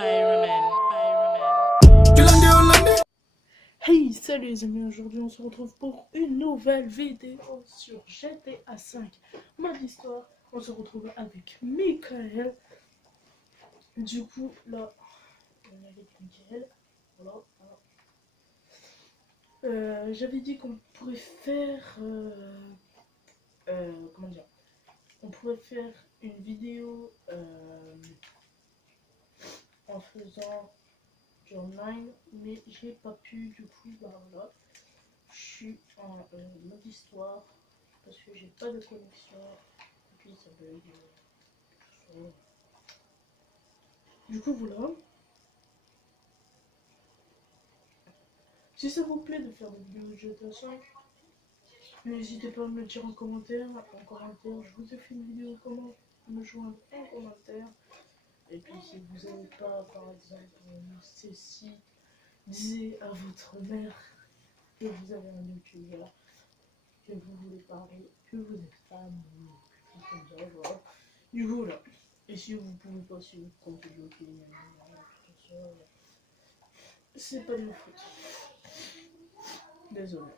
Hey, salut les amis, aujourd'hui on se retrouve pour une nouvelle vidéo sur GTA 5 mode histoire. On se retrouve avec Michael. Du coup, là, on est avec Michael. Voilà. J'avais dit qu'on pourrait faire... comment dire, on pourrait faire une vidéo en faisant du online, mais j'ai pas pu, du coup, bah voilà. Je suis en mode histoire parce que j'ai pas de connexion et puis ça bug. Du coup, voilà. Si ça vous plaît de faire des vidéos de GTA 5, n'hésitez pas à me le dire en commentaire. Je vous ai fait une vidéo comment me joindre en commentaire. Et puis si vous n'avez pas, par exemple, ceci, disez à votre mère que vous avez un youtubeur, que vous voulez parler, que vous êtes fan, ou quelque chose comme ça, voilà. Du coup, là. Et si vous pouvez pas, si vous comptez bloquer, tout ça, c'est pas de ma faute. Désolé.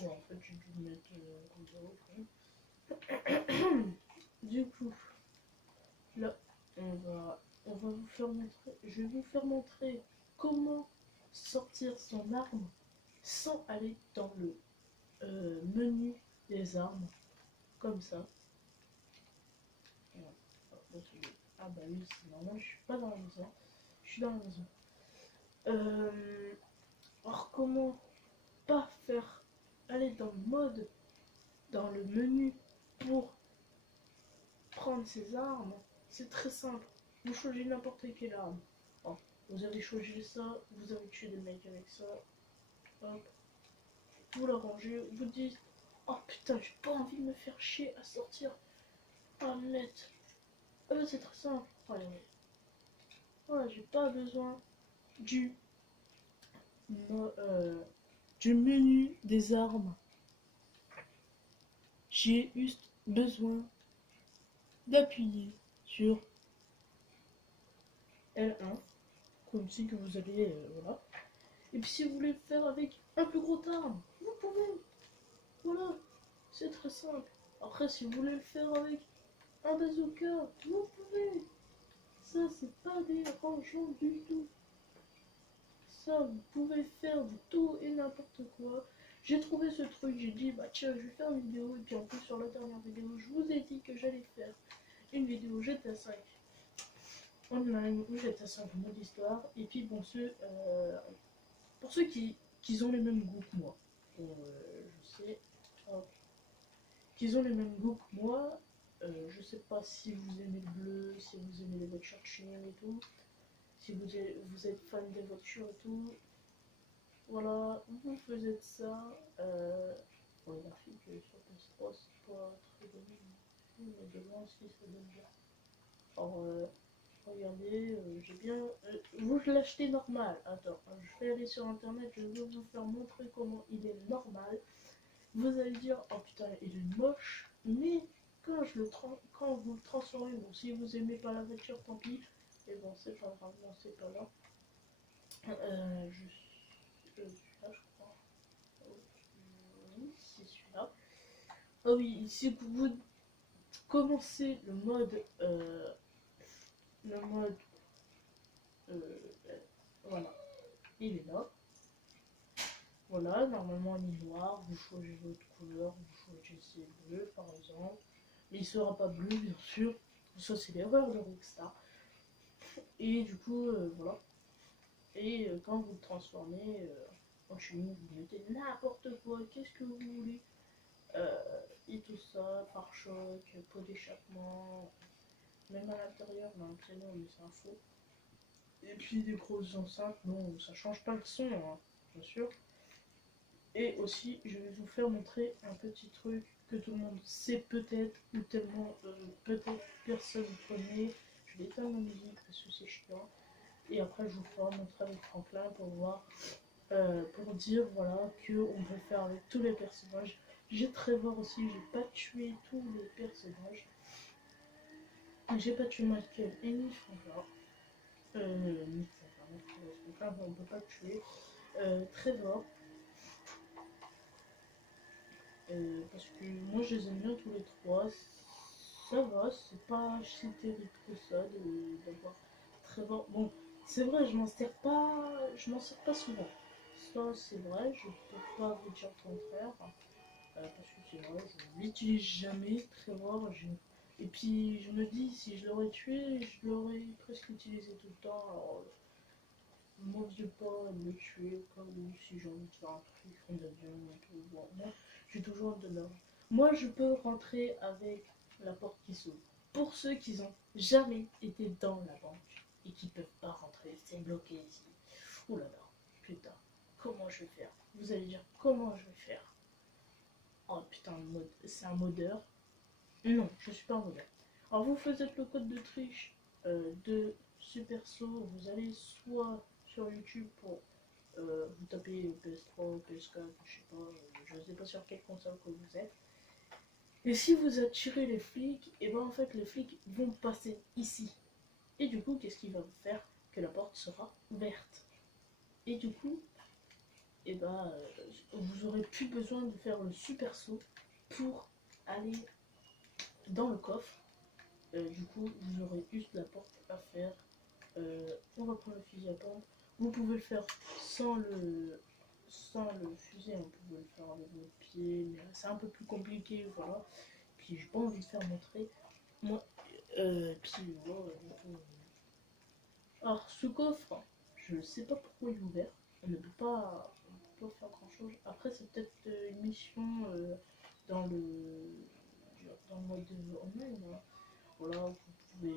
Ouais, en fait, j'ai dû le mettre comme ça au fond. Du coup, là, on va vous faire montrer. Je vais vous faire montrer comment sortir son arme sans aller dans le menu des armes, comme ça. Ah bah oui, c'est normal, je suis pas dans la maison. Je suis dans la maison. Alors comment pas faire aller dans le mode, dans le menu pour prendre ses armes? C'est très simple. Vous choisissez n'importe quelle arme. Bon, vous avez choisi ça, vous avez tué des mecs avec ça. Hop, vous la rangez, vous dites oh putain, j'ai pas envie de me faire chier à sortir un net. C'est très simple. Regardez. Voilà, j'ai pas besoin du du menu des armes. J'ai juste besoin d'appuyer sur L1, comme si que vous allez, voilà. Et puis si vous voulez le faire avec un plus gros arme, vous pouvez. Voilà, c'est très simple. Après, si vous voulez le faire avec un bazooka, vous pouvez. Ça, c'est pas dérangeant du tout. Ça, vous pouvez faire de tout et n'importe quoi. J'ai trouvé ce truc, j'ai dit, bah tiens, je vais faire une vidéo. Et puis en plus, sur la dernière vidéo, je vous ai dit que j'allais faire une vidéo GTA 5 online ou GTA 5 mode histoire. Et puis bon, pour ceux qui ont les mêmes goûts que moi, je sais, qu'ils ont les mêmes goûts que moi, je sais pas si vous aimez le bleu, si vous aimez les voitures chinoises et tout, si vous êtes fan des voitures et tout. Voilà, vous faisiez ça. Bon, il a fait que sur PS3, c'est pas très bon, mais de loin aussi, ça donne bien. Alors, regardez, j'ai bien. Vous l'achetez normal. Attends, je vais aller sur internet, je vais vous faire montrer comment il est normal. Vous allez dire, oh putain, il est moche, mais quand vous le transformez, bon, si vous aimez pas la voiture, tant pis. Et bon, c'est pas grave, non, c'est pas là. Celui-là, je crois. Oui, c'est celui-là. Ah oui, ici, vous commencez le mode. Euh, voilà, il est là. Voilà, normalement il est noir, vous choisissez votre couleur, vous choisissez bleu par exemple. Mais il sera pas bleu bien sûr, ça c'est l'erreur de Rockstar. Et du coup, voilà. Et quand vous le transformez en chemise, vous mettez n'importe quoi, qu'est-ce que vous voulez. Et tout ça, pare-choc, pot d'échappement, même à l'intérieur, non, c'est non, mais c'est un faux. Et puis des grosses enceintes, non, ça change pas le son, hein, bien sûr. Et aussi, je vais vous faire montrer un petit truc que tout le monde sait peut-être, ou tellement peut-être personne ne connaît. Je vais éteindre ma musique parce que c'est chiant. Et après, je vous ferai montrer avec Franklin pour voir, pour dire voilà que on peut faire avec tous les personnages. J'ai Trevor aussi, j'ai pas tué tous les personnages. J'ai pas tué Michael et ni Franklin. Ni Franklin, on peut pas le tuer. Trevor. Parce que moi je les aime bien tous les trois. Ça va, c'est pas si terrible que ça d'avoir Trevor. Bon, c'est vrai, je m'en sers pas souvent. Ça c'est vrai, je peux pas vous dire le contraire. Parce que c'est vrai, je l'utilise jamais, Trevor. Et puis je me dis, si je l'aurais tué, je l'aurais presque utilisé tout le temps. Alors, m'en vieux pas à me tuer au cas où si j'ai envie de faire un truc en avion et tout. Bon, moi, j'ai toujours de l'or. Moi, je peux rentrer avec la porte qui s'ouvre. Pour ceux qui n'ont jamais été dans la banque et qui peuvent pas rentrer, c'est bloqué ici. Ouh là là, putain, comment je vais faire? Vous allez dire comment je vais faire? Oh putain, c'est un modeur. Non, je suis pas un modeur. Alors vous faites le code de triche de Superso, vous allez soit sur YouTube pour vous tapez PS3, PS4, je sais pas, je sais pas sur quelle console que vous êtes. Et si vous attirez les flics, et ben en fait les flics vont passer ici. Et du coup, qu'est-ce qui va faire que la porte sera ouverte? Et du coup, et ben vous aurez plus besoin de faire le super saut pour aller dans le coffre. Du coup, vous aurez juste la porte à faire. On va prendre le fusil à pompe. Vous pouvez le faire sans le fusil, on pouvait le faire avec vos pieds, mais c'est un peu plus compliqué, voilà. Puis j'ai pas envie de faire montrer. Moi, puis voilà. Alors ce coffre, je ne sais pas pourquoi il est ouvert. On ne peut pas faire grand chose. Après c'est peut-être une mission dans le mode online. Hein. Voilà, vous pouvez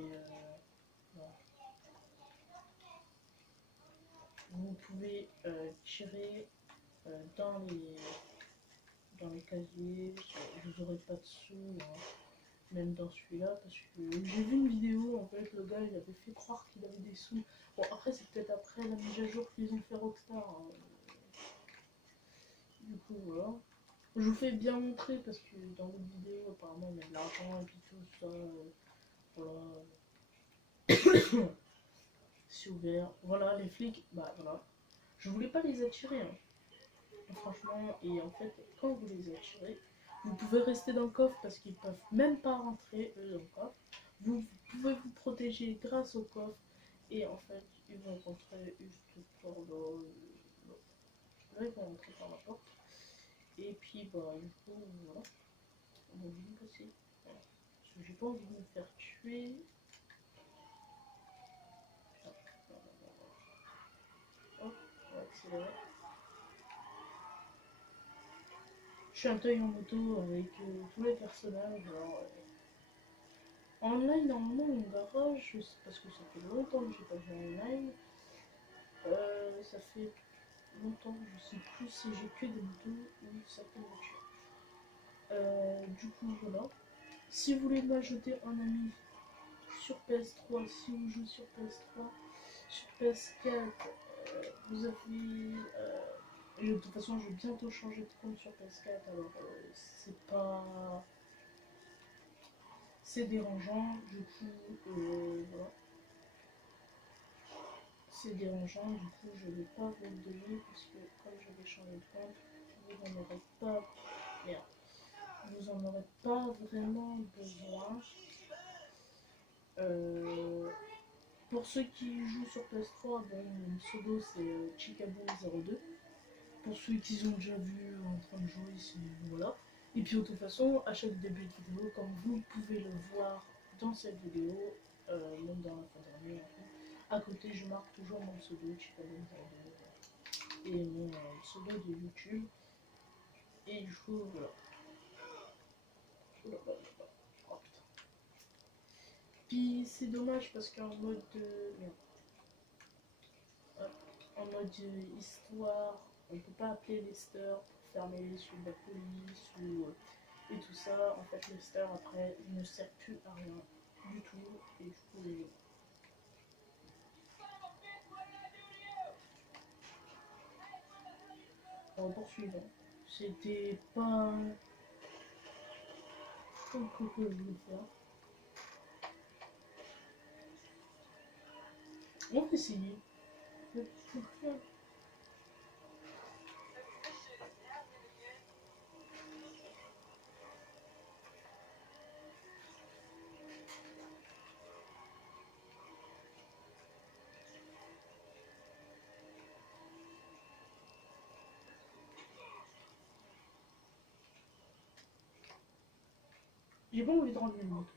voilà. Vous pouvez tirer dans les casiers, vous n'aurez pas de sous, hein, même dans celui-là, parce que j'ai vu une vidéo, en fait, le gars, il avait fait croire qu'il avait des sous. Bon, après, c'est peut-être après la mise à jour qu'ils ont fait Rockstar. Hein. Du coup, voilà. Je vous fais bien montrer, parce que dans votre vidéo, apparemment, il y a de l'argent, et puis tout ça, voilà. C'est ouvert. Voilà, les flics, bah voilà. Je voulais pas les attirer, hein. Franchement, et en fait, quand vous les attirez, vous pouvez rester dans le coffre parce qu'ils peuvent même pas rentrer eux dans le coffre. Vous pouvez vous protéger grâce au coffre et en fait, ils vont rentrer juste par là. Là, ils vont rentrer par la porte. Et puis, bah, du coup, voilà. On va bien passer. Voilà. Parce que j'ai pas envie de me faire tuer. Hop, on va accélérer. Je suis un taille en moto avec tous les personnages. Alors, online, normalement, mon garage, parce que ça fait longtemps que j'ai pas joué en online. Ça fait longtemps, je sais plus si j'ai que des motos ou certaines voitures. Du coup, voilà. Si vous voulez m'ajouter un ami sur PS3, si vous jouez sur PS3, sur PS4, vous avez. De toute façon, je vais bientôt changer de compte sur PS4, alors c'est pas. C'est dérangeant, du coup, voilà. C'est dérangeant, du coup, je ne vais pas vous le donner, puisque comme je vais changer de compte, vous n'en aurez pas. Merde. Vous en aurez pas vraiment besoin. Pour ceux qui jouent sur PS3, bon, mon pseudo c'est Chicago02. Pour ceux qui ont déjà vu en train de jouer, c'est voilà. Et puis de toute façon, à chaque début de vidéo, comme vous pouvez le voir dans cette vidéo, même dans la fin dernière, à côté je marque toujours mon pseudo Chicago02 et mon pseudo de YouTube. Et du coup, voilà. Oh putain. Puis c'est dommage parce qu'en mode en mode histoire, on peut pas appeler Lester pour faire mêler sous la police ou et tout ça. En fait, Lester après il ne sert plus à rien du tout et du coup rapport suivant. C'était pas comme que je voulais faire. On va essayer. J'ai pas envie de ramener la moto.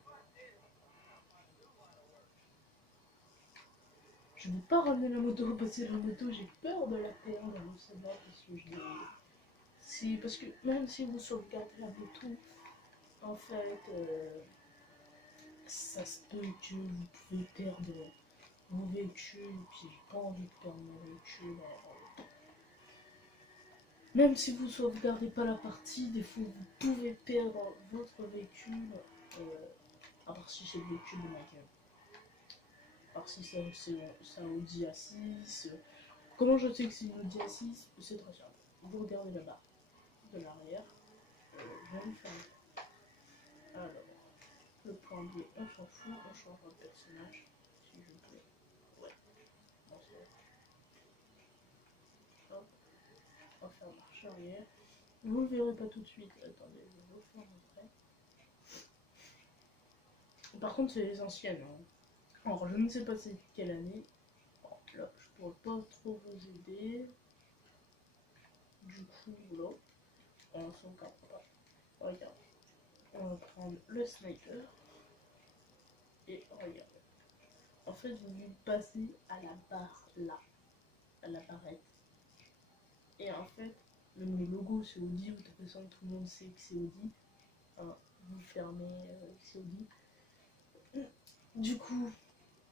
Je vais pas ramener la moto parce que la moto, j'ai peur de la perdre. Vous savez, parce que je l'ai. C'est parce que même si vous sauvegardez la moto, en fait, ça se peut que vous pouvez perdre vos véhicules. Et puis j'ai pas envie de perdre mon véhicule. Alors, même si vous sauvegardez pas la partie, des fois vous pouvez perdre votre véhicule. À part si c'est le véhicule de ma gueule. À part si c'est un Audi A6. Comment je sais que c'est une Audi A6? C'est très simple. Vous regardez la barre de l'arrière. Je vais vous faire. Alors, le point B, on s'en fout, on change de personnage. Si je peux. Ouais, bon, c'est hop, on va faire marche arrière. Vous le verrez pas tout de suite. Attendez, je vais vous faire montrer. Par contre, c'est les anciennes. Hein. Alors, je ne sais pas c'est quelle année. Bon, là, je pourrais pas trop vous aider. Du coup, là, on s'en garde pas. Regarde. On va prendre le sniper. Et regarde. En fait, vous passez à la barre là. À la barrette. Et en fait, le logo c'est Audi, de toute façon tout le monde sait que c'est Audi. Hein, vous fermez c'est Audi. Du coup,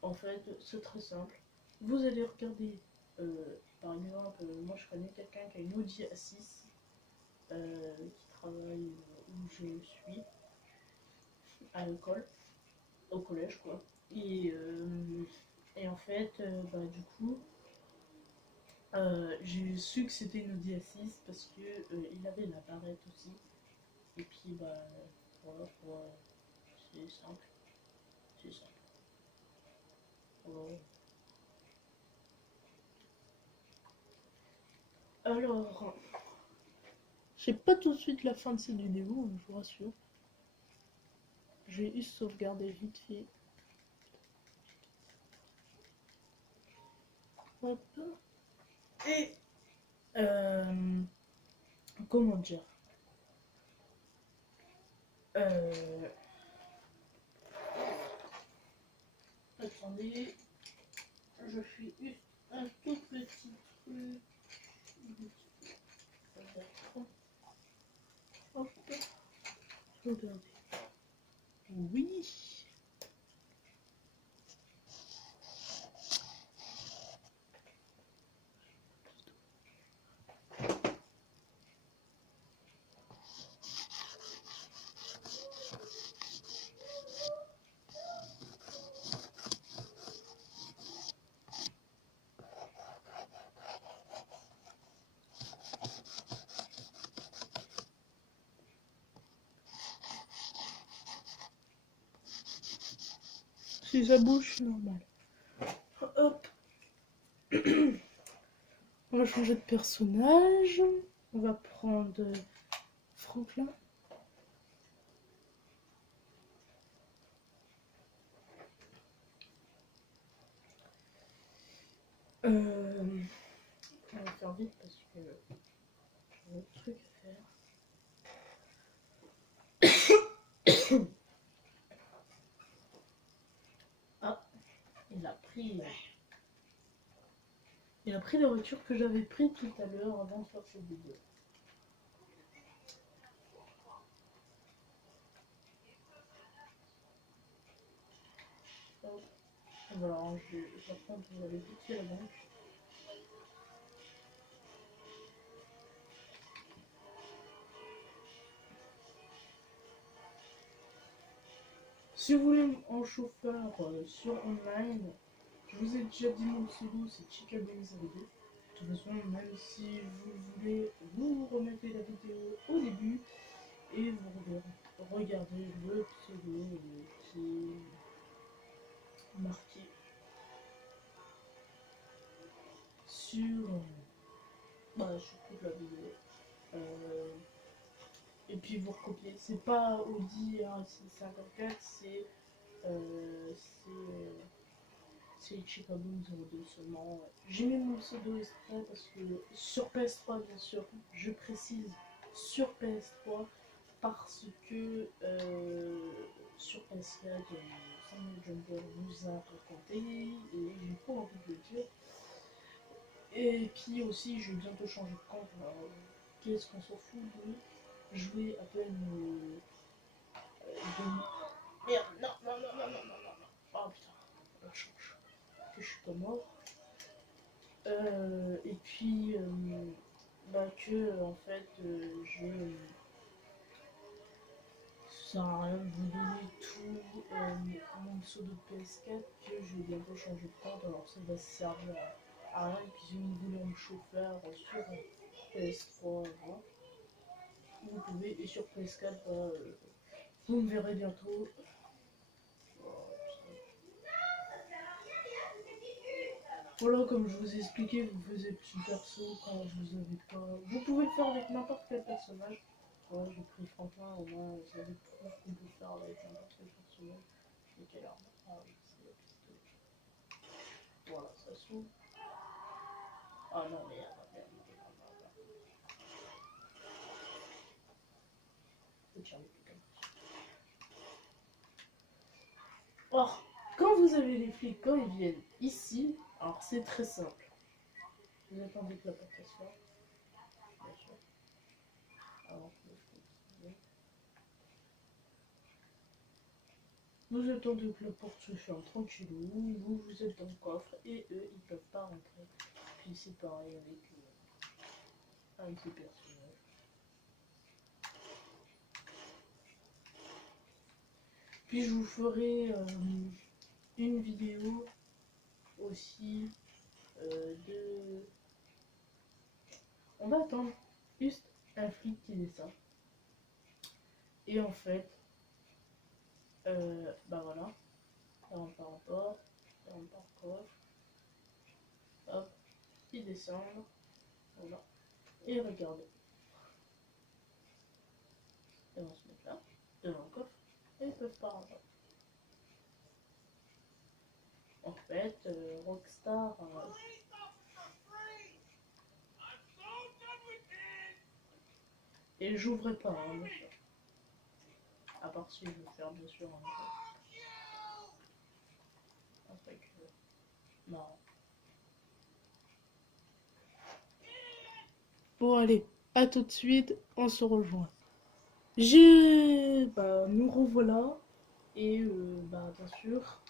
en fait, c'est très simple. Vous allez regarder, par exemple, moi je connais quelqu'un qui a une Audi A6 qui travaille où je suis, à l'école, au collège quoi. Et en fait, du coup, j'ai su que c'était une Audi A6 parce que il avait la barrette aussi. Et puis voilà quoi, c'est simple. C'est simple. Voilà. Alors, c'est pas tout de suite la fin de cette vidéo, je vous rassure. Je vais juste sauvegarder vite fait. Hop. Et comment dire, attendez, je fais juste un tout petit truc. Hop. Regardez. Oui. Si ça bouge, normal. Hop. On va changer de personnage. On va prendre Franklin. On va faire vite parce que j'ai d'autres trucs à faire. Ah, il a pris la voiture que j'avais prise tout à l'heure avant de faire cette vidéo. On va ranger. Par contre, vous allez vite fait la banque. Si vous voulez un chauffeur sur online, je vous ai déjà dit mon pseudo, c'est Chica02. De toute façon, même si vous voulez vous arrêtez la vidéo au début et vous regardez le pseudo qui est marqué sur sur toute la vidéo. Et puis vous recopiez. C'est pas Audi R654, c'est Chicaboom 02 seulement. J'ai mis mon pseudo exprès parce que sur PS3, bien sûr, je précise sur PS3 parce que sur PS4, Samuel Jumper nous a raconté et j'ai pas envie de le dire. Et puis aussi, je vais bientôt changer de compte. Qu'est-ce qu'on s'en fout de jouer à peine Merde, non, non, non, non, non, non, non, non. Oh putain, on change. Que je suis pas mort. Et puis, que en fait, ça sert à rien de vous donner tout mon pseudo de PS4, que je vais bientôt changer de compte, alors ça va servir à rien. Et puis, si vous voulez un chauffeur sur PS3, voilà, vous pouvez, et sur PS4, vous me verrez bientôt. Voilà, comme je vous ai expliqué, vous faisiez petit perso quand vous avez pas. Vous pouvez le faire avec n'importe quel personnage. Voilà, j'ai pris Franklin, au moins ça vous prouve qu'on peut le faire avec n'importe quel personnage. Et quelle arme? Ah oui, c'est la pistolet. Voilà, ça s'ouvre. Ah non, merde, merde, merde, merde. Faut tirer le piton. Or, quand vous avez les flics, quand ils viennent ici, alors c'est très simple. Vous attendez que la porte se ferme, bien sûr. Alors, vous attendez que la porte se ferme tranquillou, vous êtes dans le coffre et eux ils peuvent pas rentrer. Puis c'est pareil avec un de ces personnages. Puis je vous ferai une vidéo aussi de. On va attendre juste un flic qui descend. Et en fait, voilà, ça rentre par rapport, ça rentre par coffre. Hop, ils descendent. Voilà. Et regardez. Ils vont se mettre là, devant le coffre, et ils peuvent pas rentrer. En fait, Rockstar. Et j'ouvrais pas, hein, bien sûr. À part si je veux faire, bien sûr, un truc marrant. Bon, allez, à tout de suite, on se rejoint. Nous revoilà. Et, bien sûr,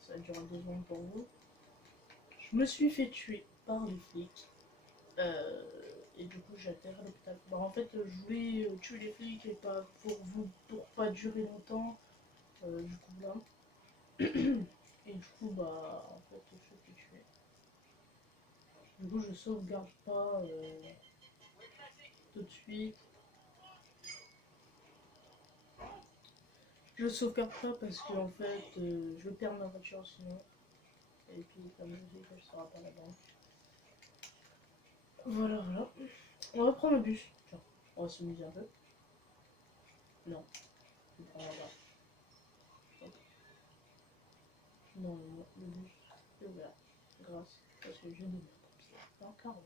ça a duré 2 secondes pour vous. Je me suis fait tuer par les flics. Et du coup, j'atterre à l'hôpital. En fait, je voulais tuer les flics et pas pour pas durer longtemps. Du coup, là. Et du coup, en fait, je suis fait tuer. Du coup, je sauvegarde pas tout de suite. Je sauvegarde pas parce que en fait, je perds ma voiture sinon. Et puis, comme je dis, je serai pas la banque. Voilà, voilà. On va prendre le bus. Tiens, on va se muser un peu. Non, je prends là-bas. Non, non, le bus est ouvert. Grâce parce que j'ai des comme ça. Carreau.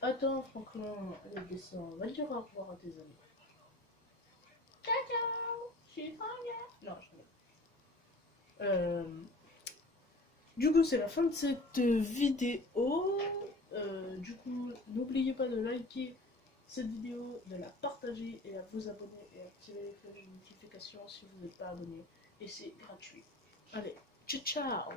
Attends, Franklin, elle descend. Va dire au revoir à tes amis. Ciao, ciao. Je suis Franklin. Non, je Du coup, c'est la fin de cette vidéo. Du coup, n'oubliez pas de liker cette vidéo, de la partager et à vous abonner et activer les cloches de notification si vous n'êtes pas abonné. Et c'est gratuit. Allez, ciao ciao.